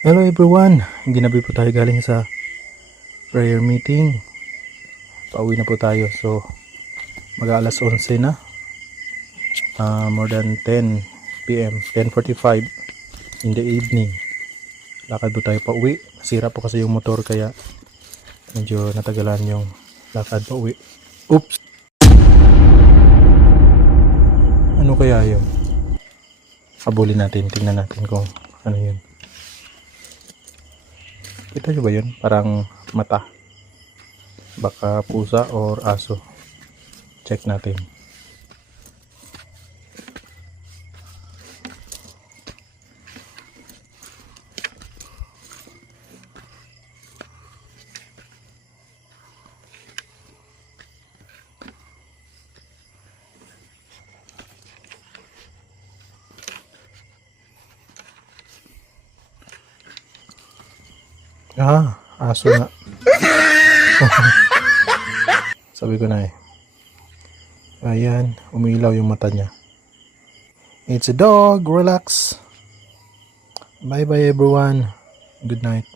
Hello everyone! Ginabi po tayo galing sa prayer meeting. Pauwi na po tayo. So, mag-aalas 11 na. More than 10 p.m. 10:45 in the evening. Lakad po tayo pauwi. Nasira po kasi yung motor kaya medyo natagalan yung lakad pauwi. Oops! Ano kaya yun? Habulin natin. Tingnan natin kung ano yun. Kita nyo ba yun? Parang mata. Baka pusa or aso. Check natin. Aso na. Sabi ko na eh. Ayan, umilaw yung mata niya. It's a dog, relax. Bye bye everyone. Good night.